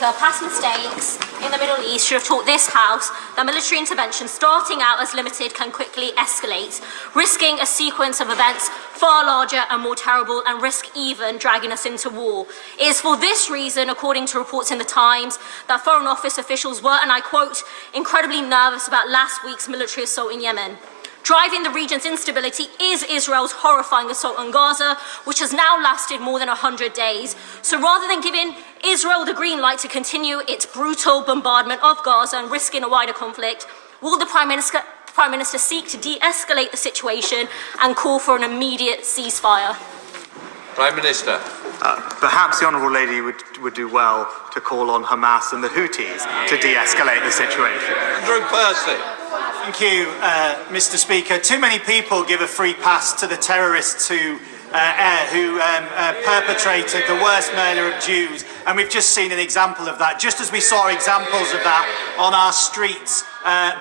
Speaker, past mistakes in the Middle East should have taught this House that military intervention starting out as limited can quickly escalate, risking a sequence of events far larger and more terrible and risk even dragging us into war. It is for this reason, according to reports in the Times, that Foreign Office officials were, and I quote, incredibly nervous about last week's military assault in Yemen. Driving the region's instability is Israel's horrifying assault on Gaza, which has now lasted more than 100 days. So rather than giving Israel the green light to continue its brutal bombardment of Gaza and risking a wider conflict, will the Prime Minister seek to de-escalate the situation and call for an immediate ceasefire? Prime Minister. Perhaps the Honourable Lady would do well to call on Hamas and the Houthis to de-escalate the situation. Andrew Percy. Thank you, Mr. Speaker. Too many people give a free pass to the terrorists who perpetrated the worst murder of Jews, and we've just seen an example of that, just as we saw examples of that on our streets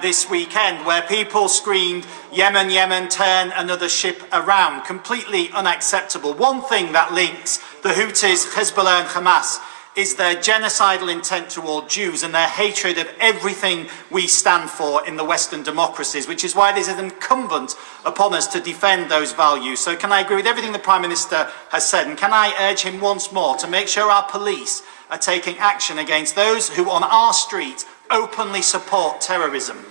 this weekend, where people screamed, "Yemen, Yemen, turn another ship around." Completely unacceptable. One thing that links the Houthis, Hezbollah and Hamas is their genocidal intent toward Jews and their hatred of everything we stand for in the Western democracies, which is why it is incumbent upon us to defend those values. So can I agree with everything the Prime Minister has said, and can I urge him once more to make sure our police are taking action against those who on our street openly support terrorism?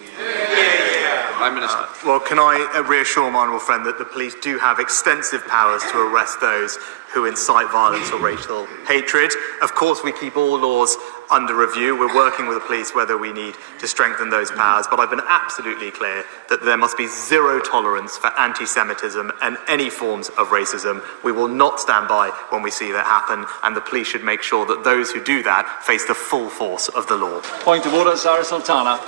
Prime Minister. Well, can I reassure my honourable friend that the police do have extensive powers to arrest those who incite violence or racial hatred. Of course, we keep all laws under review. We're working with the police whether we need to strengthen those powers, but I've been absolutely clear that there must be zero tolerance for anti-Semitism and any forms of racism. We will not stand by when we see that happen, and the police should make sure that those who do that face the full force of the law. Point of order, Zara Sultana.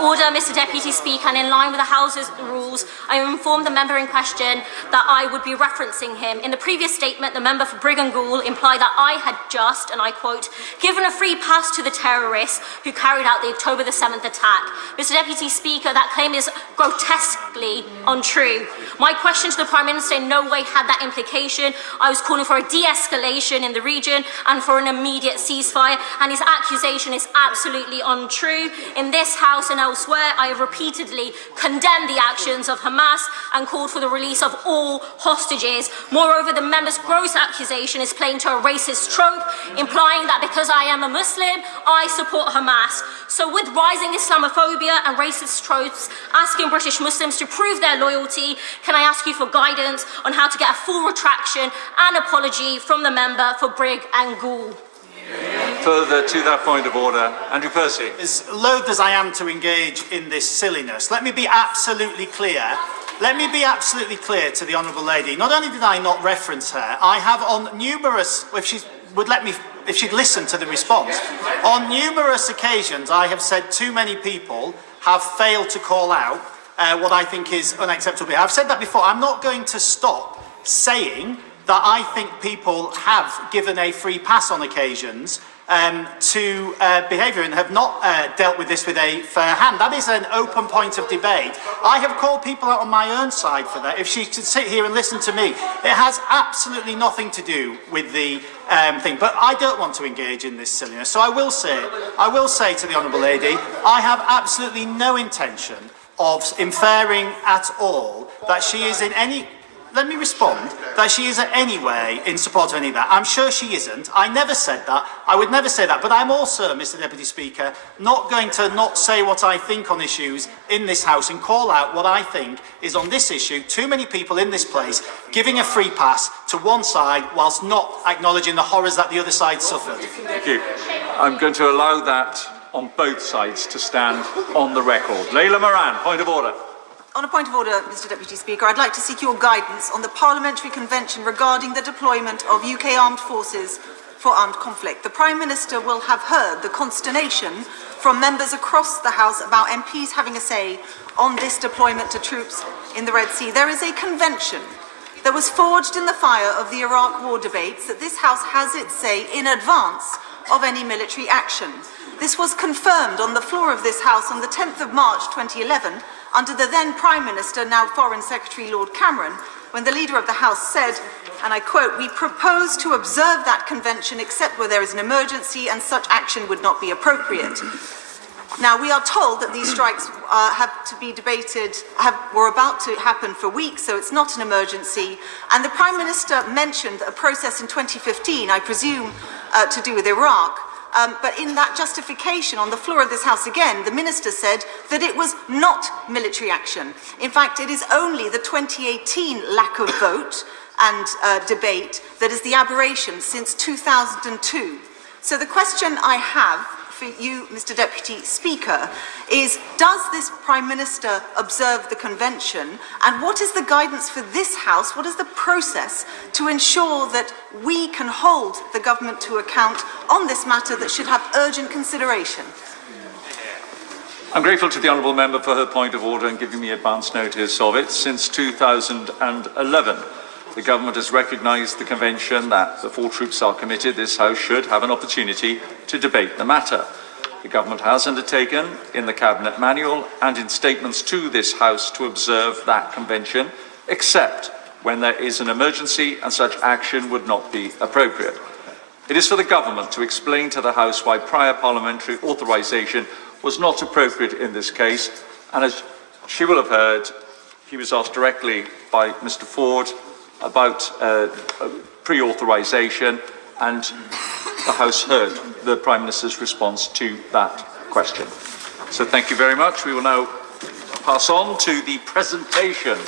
Order, Mr. Deputy Speaker, and in line with the House's rules, I informed the member in question that I would be referencing him. In the previous statement, the member for Brigg and Goole implied that I had just, and I quote, given a free pass to the terrorists who carried out the October the 7th attack. Mr. Deputy Speaker, that claim is grotesquely untrue. My question to the Prime Minister in no way had that implication. I was calling for a de-escalation in the region and for an immediate ceasefire, and his accusation is absolutely untrue. In this House and elsewhere, I have repeatedly condemned the actions of Hamas and called for the release of all hostages. Moreover, the member's gross accusation is playing to a racist trope, implying that because I am a Muslim, I support Hamas. So with rising Islamophobia and racist tropes asking British Muslims to prove their loyalty, can I ask you for guidance on how to get a full retraction and apology from the member for Brigg and Goole? Further to that point of order, Andrew Percy. As loath as I am to engage in this silliness, let me be absolutely clear. Let me be absolutely clear to the Honourable Lady. Not only did I not reference her, I have on numerous, if she would let me, if she'd listen to the response, on numerous occasions I have said too many people have failed to call out what I think is unacceptable. I've said that before. I'm not going to stop saying that I think people have given a free pass on occasions to behaviour and have not dealt with this with a fair hand. That is an open point of debate. I have called people out on my own side for that. If she could sit here and listen to me, it has absolutely nothing to do with the thing. But I don't want to engage in this silliness. So I will say to the Honourable Lady, I have absolutely no intention of inferring at all that she is in any... Let me respond, that she is in any way in support of any of that. I'm sure she isn't. I never said that. I would never say that. But I'm also, Mr. Deputy Speaker, not going to not say what I think on issues in this House and call out what I think is on this issue. Too many people in this place giving a free pass to one side whilst not acknowledging the horrors that the other side suffered. Thank you. I'm going to allow that on both sides to stand on the record. Leila Moran, point of order. On a point of order, Mr. Deputy Speaker, I'd like to seek your guidance on the Parliamentary Convention regarding the deployment of UK armed forces for armed conflict. The Prime Minister will have heard the consternation from members across the House about MPs having a say on this deployment to troops in the Red Sea. There is a convention that was forged in the fire of the Iraq war debates that this House has its say in advance of any military action. This was confirmed on the floor of this House on the 10th of March 2011 under the then Prime Minister, now Foreign Secretary Lord Cameron, when the Leader of the House said, and I quote, "We propose to observe that convention except where there is an emergency and such action would not be appropriate." Now, we are told that these strikes have to be debated, were about to happen for weeks, so it's not an emergency. And the Prime Minister mentioned a process in 2015, I presume to do with Iraq. But in that justification on the floor of this House again, the Minister said that it was not military action. In fact, it is only the 2018 lack of vote and debate that is the aberration since 2002. So the question I have for you, Mr. Deputy Speaker, is does this Prime Minister observe the convention, and what is the guidance for this House, what is the process to ensure that we can hold the government to account on this matter that should have urgent consideration? I'm grateful to the honourable member for her point of order and giving me advance notice of it. Since 2011, the government has recognised the convention that before troops are committed, this House should have an opportunity to debate the matter. The government has undertaken, in the Cabinet Manual and in statements to this House, to observe that convention, except when there is an emergency and such action would not be appropriate. It is for the government to explain to the House why prior parliamentary authorisation was not appropriate in this case, and as she will have heard, he was asked directly by Mr. Ford about pre-authorisation, and the House heard the Prime Minister's response to that question. So thank you very much. We will now pass on to the presentation